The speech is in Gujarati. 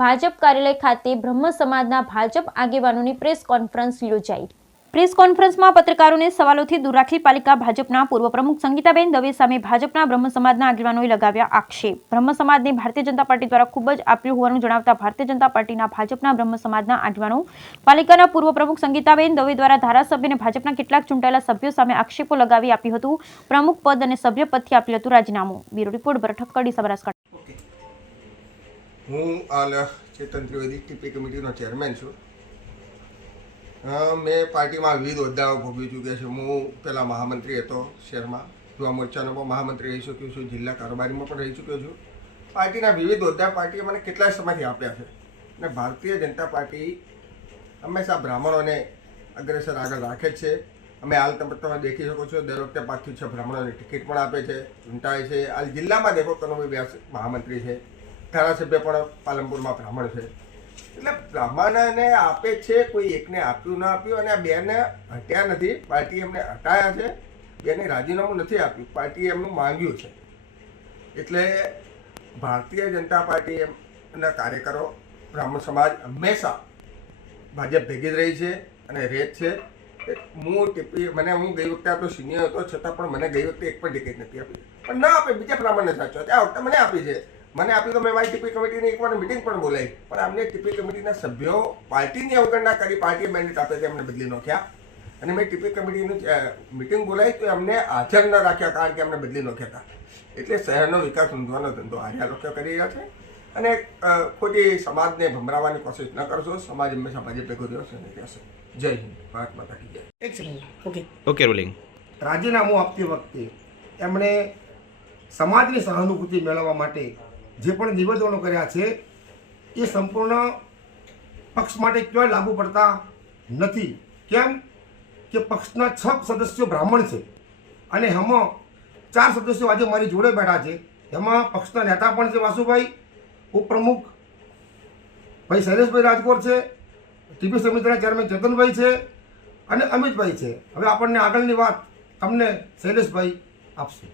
ભાજપ કાર્યાલય ખાતે બ્રહ્મ સમાજના ભાજપ આગેવાનોની પ્રેસ કોન્ફરન્સ યોજાઈ। પ્રેસ કોન્ફરન્સમાં પત્રકારોને સવાલોથી દૂર રાખી પાલિકા ભાજપના પૂર્વ પ્રમુખ સંગીતાબેન દવે સામે ભાજપના બ્રહ્મ સમાજના આગેવાનોએ લગાવ્યા આક્ષેપ। બ્રહ્મ સમાજને ભારતીય જનતા પાર્ટી દ્વારા ખૂબ જ આપ્યું હોવાનું જણાવતા ભારતીય જનતા પાર્ટીના ભાજપના બ્રહ્મ સમાજના આગેવાનો પાલિકાના પૂર્વ પ્રમુખ સંગીતાબેન દવે દ્વારા ધારાસભ્ય અને ભાજપના કેટલાક ચૂંટાયેલા સભ્યો સામે આક્ષેપો લગાવી આપ્યું હતું પ્રમુખ પદ અને સભ્ય પદથી આપ્યું હતું રાજીનામું। બ્યુરો રિપોર્ટ બરઠક્કડી સબરાસકાંઠા। હું હાલ ચેતન ત્રિવેદી ટીપી કમિટીનો ચેરમેન છું। મેં પાર્ટીમાં વિવિધ હોદ્દાઓ ભોગવી ચૂક્યા છું। હું પહેલાં મહામંત્રી હતો શહેરમાં, યુવા મોરચાનો પણ મહામંત્રી રહી ચૂક્યો છું, જિલ્લા કારોબારીમાં પણ રહી ચૂક્યો છું। પાર્ટીના વિવિધ હોદ્દા પાર્ટીએ મને કેટલાય સમયથી આપ્યા છે અને ભારતીય જનતા પાર્ટી હંમેશા બ્રાહ્મણોને અગ્રેસર આગળ રાખે જ છે। અમે હાલ તમે દેખી શકો છો, દર વખતે 5 થી 6 બ્રાહ્મણોની ટિકિટ પણ આપે છે, ચૂંટાય છે। હાલ જિલ્લામાં દેખો કનુભાઈ વ્યાસ મહામંત્રી છે, ધારાસભ્ય પણ પાલનપુરમાં બ્રાહ્મણ છે। એટલે બ્રાહ્મણને આપે છે, કોઈ એકને આપ્યું ના આપ્યું, અને આ બેને હટ્યા નથી, પાર્ટી એમને હટાયા છે, બેને રાજીનામું નથી આપ્યું, પાર્ટીએ એમનું માંગ્યું છે। એટલે ભારતીય જનતા પાર્ટીના કાર્યકરો, બ્રાહ્મણ સમાજ હંમેશા ભાજપ ભેગી જ રહી છે અને રહે જ છે। હું ગઈ વખતે આપણો સિનિયર હતો, છતાં પણ મને ગઈ વખતે એક પણ ટિકિટ નથી આપી, પણ ના આપે બીજા બ્રાહ્મણને સાચો, આ વખતે મને આપી છે। મને આપી તો મેં મારી ટીપી કમિટીની એકવાર મિટિંગ પણ બોલાવી, પણ અમને ટીપી કમિટીના સભ્યો પાર્ટીની અવગણના કરી, પાર્ટીએ મેન્ડેટ આપે તે અમને બદલી નાખ્યા। અને મેં ટીપી કમિટીની મિટિંગ બોલાવી તો અમને હાજર ન રાખ્યા, કારણ કે અમને બદલી નાખ્યા હતા। એટલે શહેરનો વિકાસ ઊંધવાનો ધંધો આર્યા લોકો કરી રહ્યા છે અને ખોટી સમાજને ભમરાવવાની કોશિશ ન કરશો। સમાજ હંમેશા ભાજપ ભેગો રહ્યો છે અને રહેશે। જય હિન્દ, ભારત માતા કી જય। એક સેકન્ડ, ઓકે રોલિંગ। રાજીનામું આપતી વખતે એમણે સમાજની સહાનુભૂતિ મેળવવા માટે જે પણ નિવેદનો કર્યા છે એ સંપૂર્ણ પક્ષ માટે ક્યાંય લાગુ પડતા નથી। કેમ કે પક્ષના 6 સદસ્યો બ્રાહ્મણ છે અને એમાં 4 સદસ્યો આજે મારી જોડે બેઠા છે। એમાં પક્ષના નેતા પણ છે વાસુભાઈ, ઉપપ્રમુખ ભાઈ શૈલેષભાઈ રાજકોર છે, ટીપી સમિતિના ચેરમેન ચેતનભાઈ છે અને અમિતભાઈ છે। હવે આપણને આગળની વાત તમને શૈલેષભાઈ આપશે।